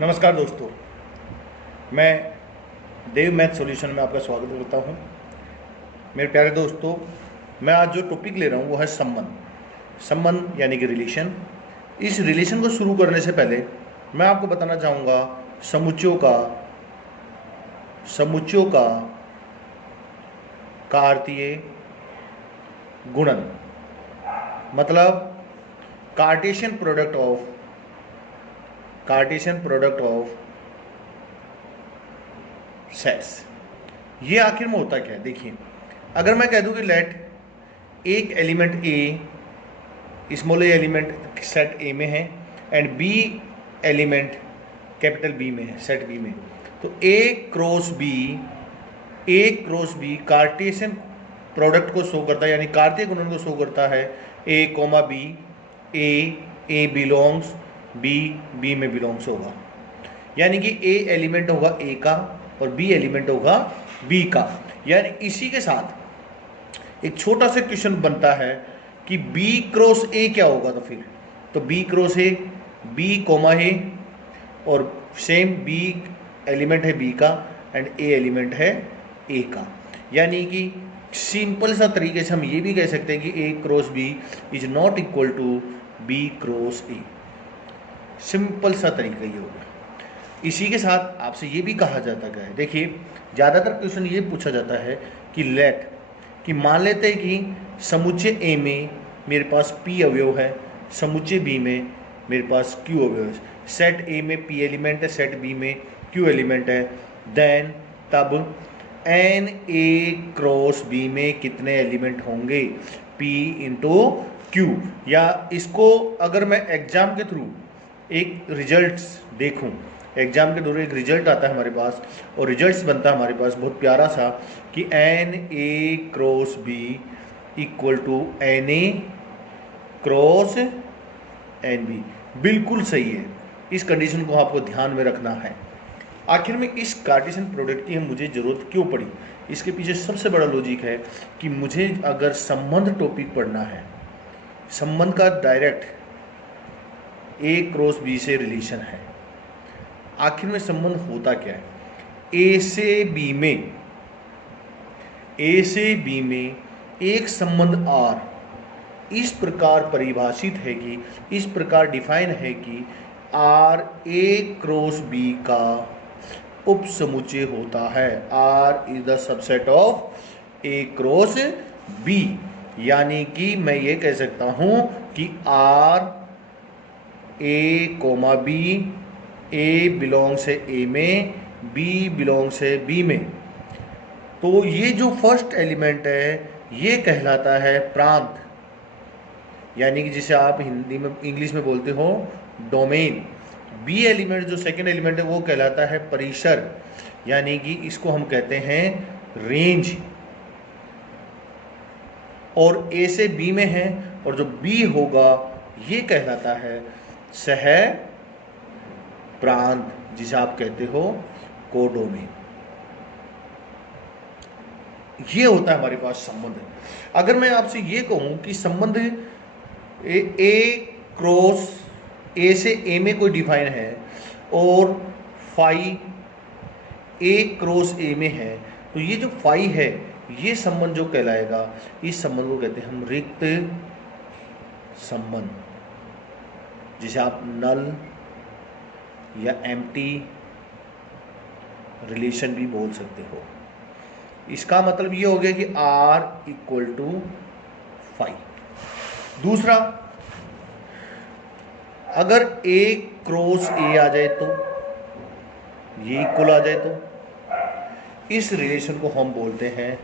नमस्कार दोस्तों, मैं देव मैथ सॉल्यूशन में आपका स्वागत करता हूं। मेरे प्यारे दोस्तों, मैं आज जो टॉपिक ले रहा हूं वो है संबंध यानी कि रिलेशन। इस रिलेशन को शुरू करने से पहले मैं आपको बताना चाहूँगा समुच्चयों का कार्तीय गुणन, मतलब कार्टेशियन प्रोडक्ट ऑफ सेट्स। ये आखिर में होता क्या है? देखिए, अगर मैं कह दूं कि लेट एक element A, small A element set A में है and B element capital B में है, सेट बी में, तो A cross B Cartesian product को शो करता है, यानी कार्तीय गुणन को शो करता है। A comma B, A belongs B में बिलोंग्स होगा, यानी कि ए एलिमेंट होगा ए का और बी एलिमेंट होगा बी का। यानी इसी के साथ एक छोटा सा क्वेश्चन बनता है कि बी क्रॉस ए क्या होगा। तो B cross A, B comma A, और सेम बी एलिमेंट है बी का एंड ए एलिमेंट है ए का। यानी कि सिंपल सा तरीके से हम ये भी कह सकते हैं कि A cross B is not equal to B cross A. Simple सा तरीका ये होगा। इसी के साथ आपसे ये भी कहा जाता है, देखिए ज़्यादातर क्वेश्चन ये पूछा जाता है कि मान लेते हैं कि समुच्चय ए में मेरे पास पी अवयव है, समुच्चय बी में मेरे पास क्यू अवयव है, सेट ए में पी एलिमेंट है, सेट बी में क्यू एलिमेंट है, देन तब एन ए क्रॉस बी में कितने एलिमेंट होंगे? P into Q. या इसको अगर मैं एग्जाम के थ्रू एक रिजल्ट्स देखूं, एग्जाम के दौरान एक रिजल्ट आता है हमारे पास और रिजल्ट्स बनता है हमारे पास बहुत प्यारा सा कि n A cross B equal to n A cross n B. बिल्कुल सही है, इस कंडीशन को आपको ध्यान में रखना है। आखिर में इस कार्टेशियन प्रोडक्ट की मुझे ज़रूरत क्यों पड़ी? इसके पीछे सबसे बड़ा लॉजिक है कि मुझे अगर संबंध टॉपिक पढ़ना है, संबंध का डायरेक्ट ए क्रॉस बी से रिलेशन है। आखिर में संबंध होता क्या है? ए से बी में एक संबंध आर इस प्रकार परिभाषित है कि, इस प्रकार डिफाइन है कि आर ए क्रॉस बी का उप समुच्चय होता है। R is the subset of A cross B. यानी कि मैं ये कह सकता हूं कि R A comma B, A belongs है ए में, बी बिलोंग्स है बी में। तो ये जो फर्स्ट एलिमेंट है ये कहलाता है प्रांत, यानी कि जिसे आप हिंदी में इंग्लिश में बोलते हो डोमेन। बी एलिमेंट जो सेकेंड एलिमेंट है वो कहलाता है परिसर, यानी कि इसको हम कहते हैं रेंज। और ए से बी में है और जो बी होगा ये कहलाता है सह प्रांत, जिसे आप कहते हो कोडोमेन। ये होता है हमारे पास संबंध। अगर मैं आपसे ये कहूं कि संबंध ए क्रॉस ए से ए में कोई डिफाइन है और फाई ए क्रॉस ए में है, तो ये जो फाई है ये संबंध जो कहलाएगा, इस संबंध को कहते हैं हम रिक्त संबंध, जिसे आप नल या एम्प्टी रिलेशन भी बोल सकते हो। इसका मतलब ये हो गया कि R इक्वल टू फाई। दूसरा, अगर A क्रॉस A आ जाए तो ये इक्वल आ जाए तो इस रिलेशन को हम बोलते हैं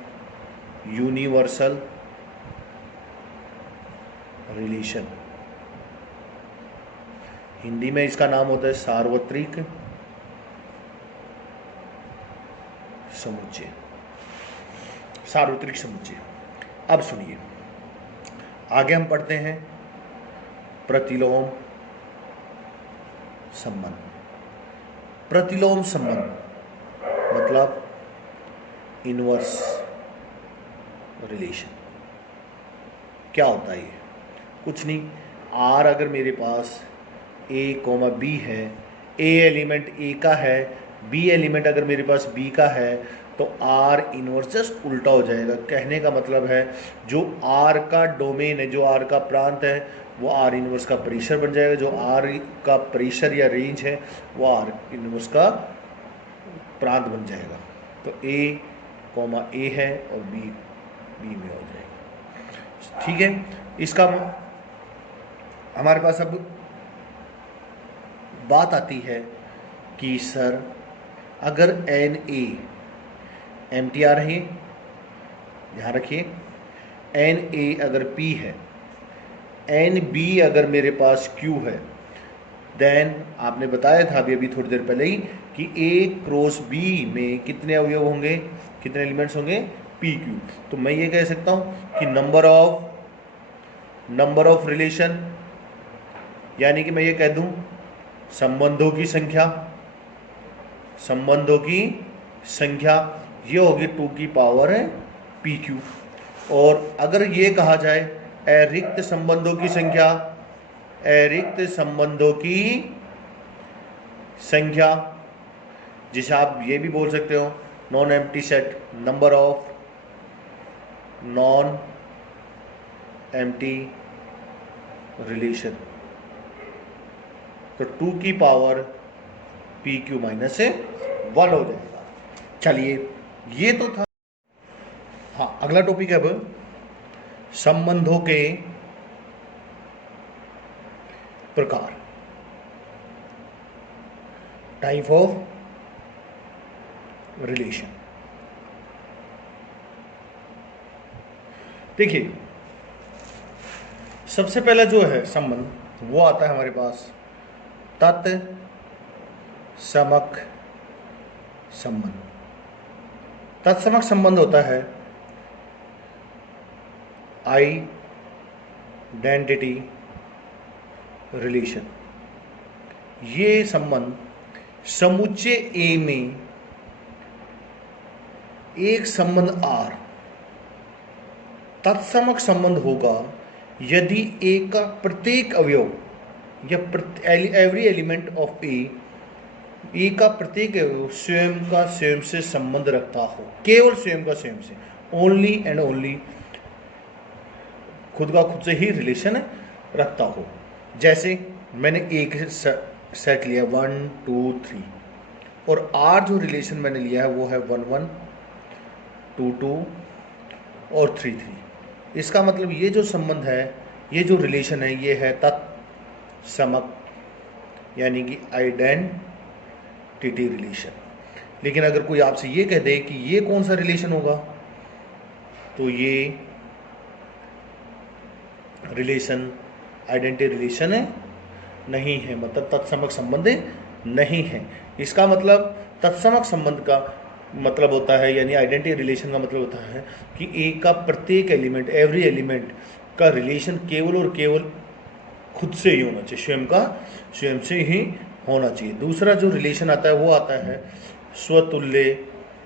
यूनिवर्सल रिलेशन। हिंदी में इसका नाम होता है सार्वत्रिक समुच्चय, सार्वत्रिक समुच्चय। अब सुनिए, आगे हम पढ़ते हैं प्रतिलोम संबंध। प्रतिलोम संबंध मतलब इनवर्स रिलेशन। क्या होता है ये? कुछ नहीं, आर अगर मेरे पास ए कोमा बी है, ए एलिमेंट ए का है, बी एलिमेंट अगर मेरे पास बी का है, तो आर इनवर्स जस्ट उल्टा हो जाएगा। कहने का मतलब है जो आर का डोमेन है, जो आर का प्रांत है, वो आर इनवर्स का परिसर बन जाएगा। जो आर का परिसर या रेंज है, वो आर इनवर्स का प्रांत बन जाएगा। तो ए कॉमा ए है और बी बी में हो जाएगा। ठीक है, इसका हमारे पास अब बात आती है कि सर अगर N A M T R है, ध्यान रखिए, एन ए अगर पी है, एन बी अगर मेरे पास क्यू है, देन आपने बताया था अभी थोड़ी देर पहले ही कि ए क्रॉस बी में कितने अवयव होंगे, कितने एलिमेंट्स होंगे, पी क्यू। तो मैं ये कह सकता हूं कि नंबर ऑफ रिलेशन, यानी कि मैं ये कह दूं संबंधों की संख्या ये होगी 2 की पावर है पी क्यू। और अगर ये कहा जाए अरिक्त संबंधों की संख्या, जिसे आप ये भी बोल सकते हो non empty set, number of non empty relation, तो 2 की पावर पी क्यू माइनस से 1 हो जाएगा। चलिए, ये तो था। हाँ, अगला टॉपिक है अब संबंधों के प्रकार, टाइप ऑफ रिलेशन। देखिए, सबसे पहला जो है संबंध वो आता है हमारे पास तत्समक संबंध। तत्समक संबंध होता है आइडेंटिटी रिलेशन। ये संबंध समुच्चय ए में एक संबंध आर तत्समक संबंध होगा यदि ए का प्रत्येक अवयव या एवरी एलिमेंट ऑफ ए का प्रत्येक अवयव स्वयं से संबंध रखता हो, केवल स्वयं से, ओनली एंड ओनली खुद से ही रिलेशन रखता हो। जैसे मैंने एक सेट लिया 1 2 3, और आर जो रिलेशन मैंने लिया है वो है 1 1 2 2 और 3 3। इसका मतलब ये जो संबंध है, ये जो रिलेशन है, ये है तत्समक, यानी कि आइडेंटिटी रिलेशन। लेकिन अगर कोई आपसे ये कह दे कि ये कौन सा रिलेशन होगा, तो ये रिलेशन आइडेंटिटी रिलेशन है नहीं है, मतलब तत्समक संबंध नहीं है। इसका मतलब तत्समक संबंध का मतलब होता है, यानी आइडेंटिटी रिलेशन का मतलब होता है कि ए का प्रत्येक एलिमेंट, एवरी एलिमेंट का रिलेशन केवल और केवल खुद से ही होना चाहिए, स्वयं से ही होना चाहिए। दूसरा जो रिलेशन आता है वो आता है स्वतुल्य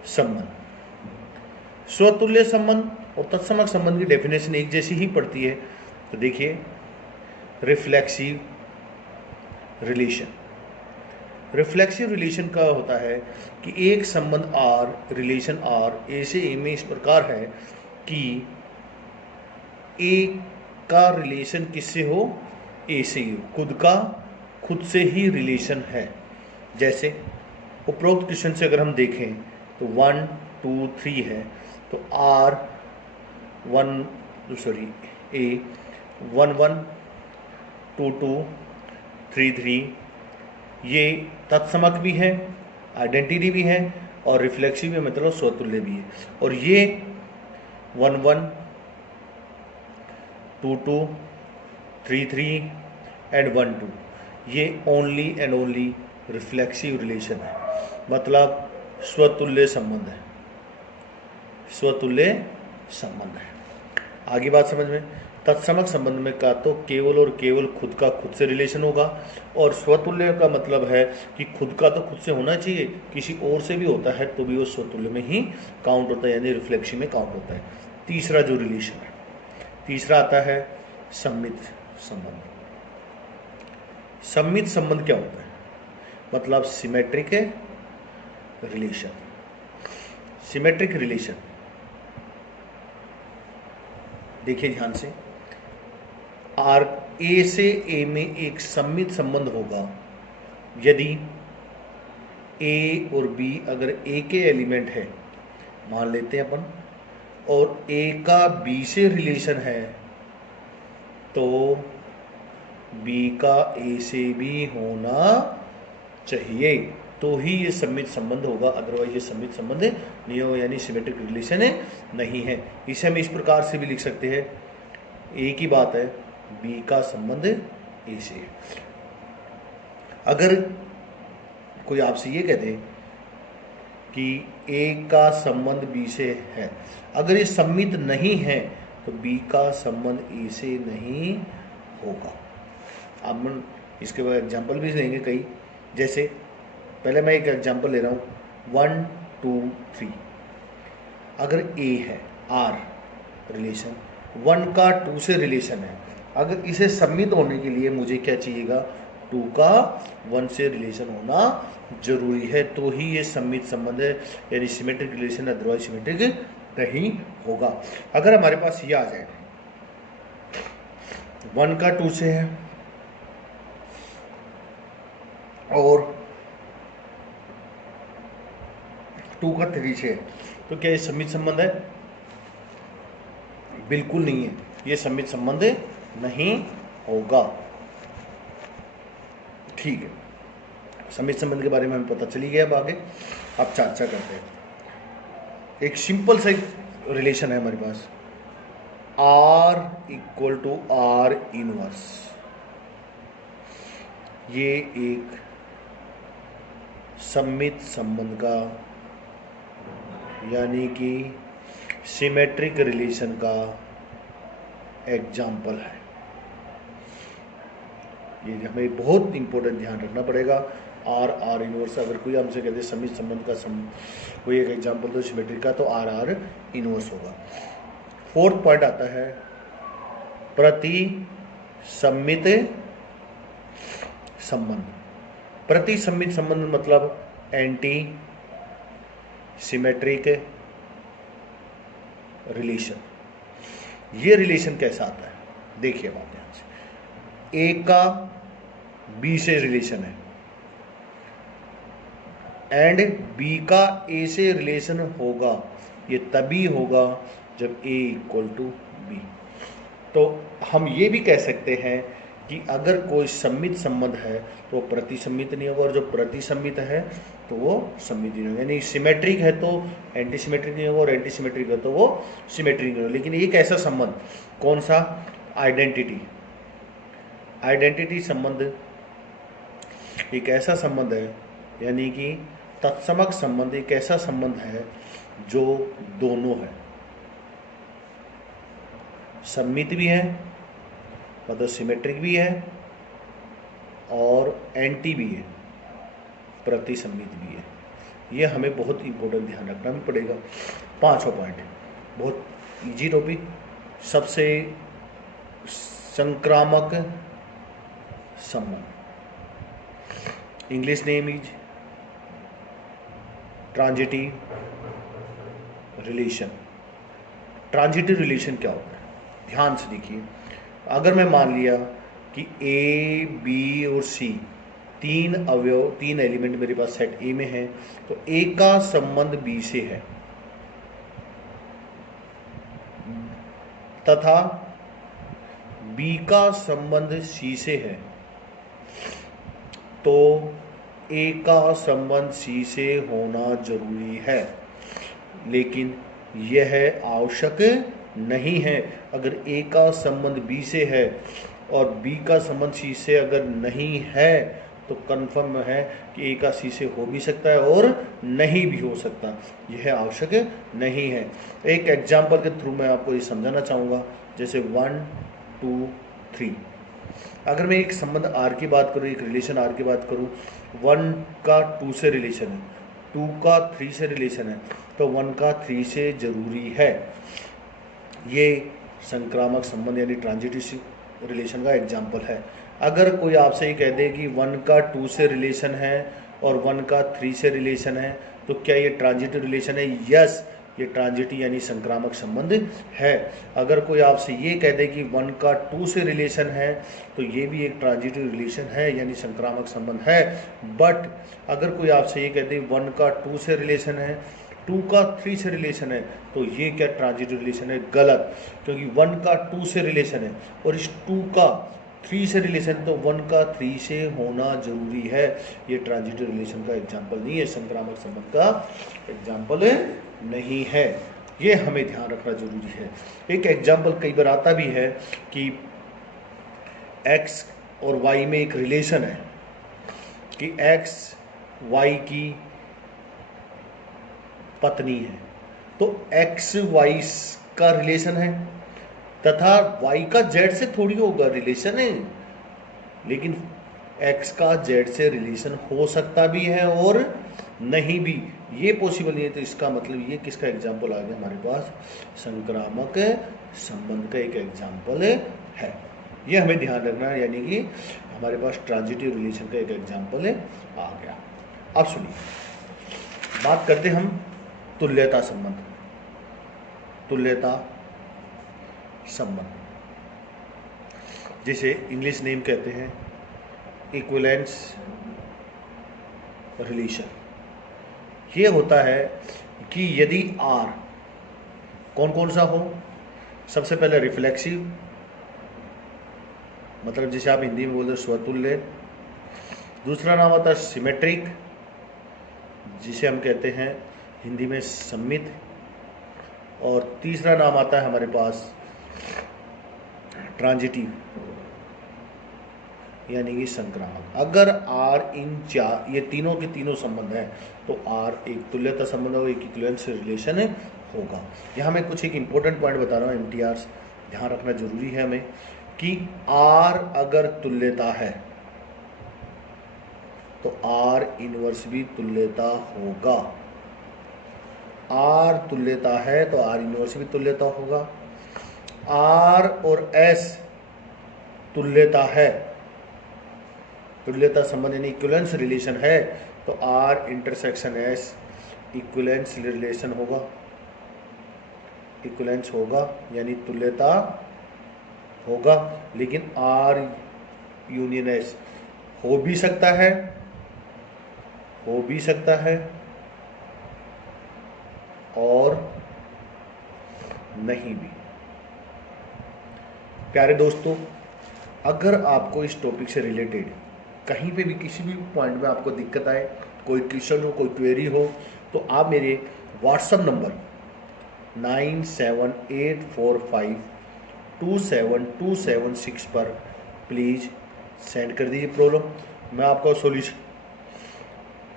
संबंध। स्वतुल्य संबंध और तत्समक संबंध की डेफिनेशन एक जैसी ही पड़ती है। तो देखिए, रिफ्लेक्सिव रिलेशन का होता है कि एक संबंध आर, रिलेशन आर ए से ए में इस प्रकार है कि ए का रिलेशन किससे हो, ए से ही हो, खुद से ही रिलेशन है। जैसे उपरोक्त क्वेश्चन से अगर हम देखें तो 1 2 3 है, तो आर ए 1 1 2 2 3 3 ये तत्समक भी है, आइडेंटिटी भी है और रिफ्लेक्सिव भी, मतलब स्वतुल्य भी है। और ये 1 1 2 2 3 3 एंड 1 2 ये only and only reflexive relation है, मतलब स्वतुल्य संबंध है। आगे बात समझ में। तत्समक संबंध में का तो केवल और केवल खुद से रिलेशन होगा, और स्वतुल्य का मतलब है कि खुद से होना चाहिए, किसी और से भी होता है तो भी वो स्वतुल्य में ही काउंट होता है, यानी रिफ्लेक्सिव में काउंट होता है। तीसरा जो रिलेशन है, तीसरा आता है सम्मित संबंध। सम्मित संबंध क्या होता है? मतलब सिमेट्रिक रिलेशन। सिमेट्रिक रिलेशन देखिए ध्यान से, आर ए से ए में एक सममित संबंध होगा यदि ए और बी अगर ए के एलिमेंट है, मान लेते हैं अपन, और ए का बी से रिलेशन है, तो बी का ए से भी होना चाहिए, तो ही ये सममित संबंध होगा, अदरवाइज ये सममित संबंध नहीं होगा, यानी सिमेट्रिक रिलेशन नहीं है। इसे हम इस प्रकार से भी लिख सकते हैं, ए की बात है, बी का संबंध ए से है। अगर कोई आपसे ये कह दे कि ए का संबंध बी से है, अगर ये सममित नहीं है तो बी का संबंध ए से नहीं होगा। अब हम इसके बाद एग्जाम्पल भी लेंगे कई, जैसे पहले मैं एक एग्जाम्पल ले रहा हूँ 1 2 3। अगर ए है आर रिलेशन, 1 का 2 से रिलेशन है, अगर इसे सममित होने के लिए मुझे क्या चाहिएगा, 2 का 1 से रिलेशन होना जरूरी है, तो ही ये सममित संबंध है, यानी सिमेट्रिक रिलेशन, अदरवाइज सिमेट्रिक नहीं होगा। अगर हमारे पास ये आ जाए 1 का 2 से है और 2 का 3 से है, तो क्या ये सममित संबंध है? बिल्कुल नहीं है, ये सममित संबंध नहीं होगा। ठीक है, सममित संबंध के बारे में हमें पता चली गया। अब आगे आप चर्चा करते हैं। एक सिंपल सा रिलेशन है हमारे पास, R equal to R inverse. ये एक सममित संबंध का, यानी कि सिमेट्रिक रिलेशन का एग्जाम्पल है। ये हमें बहुत इंपॉर्टेंट ध्यान रखना पड़ेगा। आर इनवर्स, अगर कोई हमसे कहते सममित संबंध का कोई एक एग्जाम्पल तो सिमेट्रिक का, तो आर इनवर्स होगा। फोर्थ पॉइंट आता है प्रति सममित संबंध। प्रति सममित संबंध मतलब एंटी सिमेट्रिक रिलेशन। ये रिलेशन कैसा आता है, देखिए बात ध्यान से। ए का बी से रिलेशन है एंड बी का ए से रिलेशन होगा, ये तभी होगा जब ए इक्वल टू बी। तो हम ये भी कह सकते हैं कि अगर कोई सममित संबंध है तो प्रतिसम्मित नहीं होगा, और जो प्रतिसम्मित है तो वो सममित नहीं होगा। यानी सिमेट्रिक है तो एंटी सिमेट्रिक नहीं होगा, और एंटी सिमेट्रिक है तो वो सिमेट्रिक नहीं होगा। लेकिन एक ऐसा संबंध, कौन सा? आइडेंटिटी संबंध एक ऐसा संबंध है, यानी कि तत्समक संबंध एक ऐसा संबंध है जो दोनों है, सममित भी है मतलब सिमेट्रिक भी है, और एंटी भी है, प्रतिसम्मित भी है। ये हमें बहुत इंपॉर्टेंट ध्यान रखना भी पड़ेगा। पांचवा पॉइंट है, बहुत इजी टॉपिक, सबसे संक्रामक संबंध। English name is transitive relation. Transitive relation क्या होता है, ध्यान से देखिए। अगर मैं मान लिया कि ए बी और सी तीन अवयव, तीन एलिमेंट मेरे पास सेट ए में है, तो ए का संबंध बी से है तथा बी का संबंध सी से है, तो ए का संबंध सी से होना जरूरी है। लेकिन यह आवश्यक नहीं है। अगर ए का संबंध बी से है और बी का संबंध सी से अगर नहीं है तो कंफर्म है कि ए का सी से हो भी सकता है और नहीं भी हो सकता, यह आवश्यक नहीं है। एक एग्जाम्पल के थ्रू मैं आपको ये समझाना चाहूँगा, जैसे 1 2 3। अगर मैं एक संबंध आर की बात करूँ, एक रिलेशन आर की बात करूँ, 1 का 2 से रिलेशन है, 2 का 3 से रिलेशन है, तो 1 का 3 से जरूरी है। ये संक्रामक संबंध यानी ट्रांजिटिव रिलेशन का एग्जाम्पल है। अगर कोई आपसे ये कह दे कि 1 का 2 से रिलेशन है और 1 का 3 से रिलेशन है, तो क्या ये ट्रांजिटिव रिलेशन है? यस, ये ट्रांजिटिव यानी संक्रामक संबंध है। अगर कोई आपसे ये कह दे कि 1 का 2 से रिलेशन है, तो ये भी एक ट्रांजिटिव रिलेशन है यानी संक्रामक संबंध है। बट अगर कोई आपसे ये कह दे 1 का 2 से रिलेशन है, 2 का 3 से रिलेशन है, तो ये क्या ट्रांजिटिव रिलेशन है? गलत, क्योंकि 1 का 2 से रिलेशन है और इस 2 का 3 से रिलेशन, तो 1 का 3 से होना जरूरी है। ये ट्रांजिटिव रिलेशन का एग्जाम्पल नहीं है, संक्रामक संबंध का एग्जाम्पल नहीं है। ये हमें ध्यान रखना जरूरी है। एक एग्जाम्पल कई बार आता भी है कि x और y में एक रिलेशन है कि x y की पत्नी है, तो x y का रिलेशन है तथा y का z से थोड़ी होगा रिलेशन है, लेकिन x का z से रिलेशन हो सकता भी है और नहीं भी, ये पॉसिबल नहीं है। तो इसका मतलब ये किसका एग्जाम्पल आ गया हमारे पास? संक्रामक संबंध का एक एग्जाम्पल है। ये हमें ध्यान रखना है, यानी कि हमारे पास ट्रांजिटिव रिलेशन का एक एग्जाम्पल आ गया। अब सुनिए, बात करते हम तुल्यता संबंध। तुल्यता संबंध जिसे इंग्लिश नेम कहते हैं इक्विवेलेंस रिलेशन। ये होता है कि यदि R कौन कौन सा हो? सबसे पहले रिफ्लेक्सिव, मतलब जिसे आप हिंदी में बोलते हैं स्वतुल्य। दूसरा नाम आता है सिमेट्रिक, जिसे हम कहते हैं हिंदी में सममित। और तीसरा नाम आता है हमारे पास ट्रांजिटिव, यानी कि संक्रामक। अगर R इन चार, ये तीनों के तीनों संबंध हैं, तो R एक तुल्यता संबंध होगा, एक इक्विवेलेंस रिलेशन होगा। यहाँ मैं कुछ एक इंपॉर्टेंट पॉइंट बता रहा हूँ, MTRs ध्यान रखना जरूरी है हमें कि R अगर तुल्यता है तो R इनवर्स भी तुल्यता होगा। R तुल्यता है तो R इनवर्स भी तुल्यता होगा। R और S तुल्यता है, तुल्यता संबंध यानी इक्विवेलेंस रिलेशन है, तो R intersection S equivalence relation होगा, इक्विवेलेंस होगा यानी तुल्यता होगा। लेकिन R यूनियन S हो भी सकता है, हो भी सकता है और नहीं भी। प्यारे दोस्तों, अगर आपको इस टॉपिक से रिलेटेड कहीं पे भी किसी भी पॉइंट में आपको दिक्कत आए, कोई क्वेश्चन हो, कोई क्वेरी हो, तो आप मेरे व्हाट्सएप नंबर 9784527276 पर प्लीज़ सेंड कर दीजिए प्रॉब्लम। मैं आपका सॉल्यूशन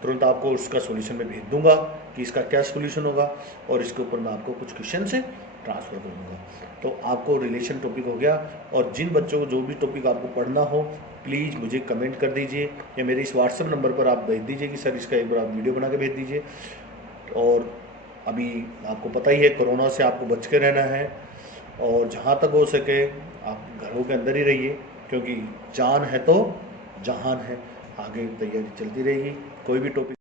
तुरंत आपको उसका सॉल्यूशन में भेज दूंगा कि इसका क्या सॉल्यूशन होगा, और इसके ऊपर मैं आपको कुछ क्वेश्चन से ट्रांसफ़र कर दूंगा। तो आपको रिलेशन टॉपिक हो गया। और जिन बच्चों को जो भी टॉपिक आपको पढ़ना हो, प्लीज़ मुझे कमेंट कर दीजिए या मेरे इस व्हाट्सएप नंबर पर आप भेज दीजिए कि सर इसका एक बार आप वीडियो बना के भेज दीजिए। और अभी आपको पता ही है, कोरोना से आपको बच के रहना है, और जहाँ तक हो सके आप घरों के अंदर ही रहिए, क्योंकि जान है तो जहान है। आगे तैयारी चलती रहेगी। कोई भी टॉपिक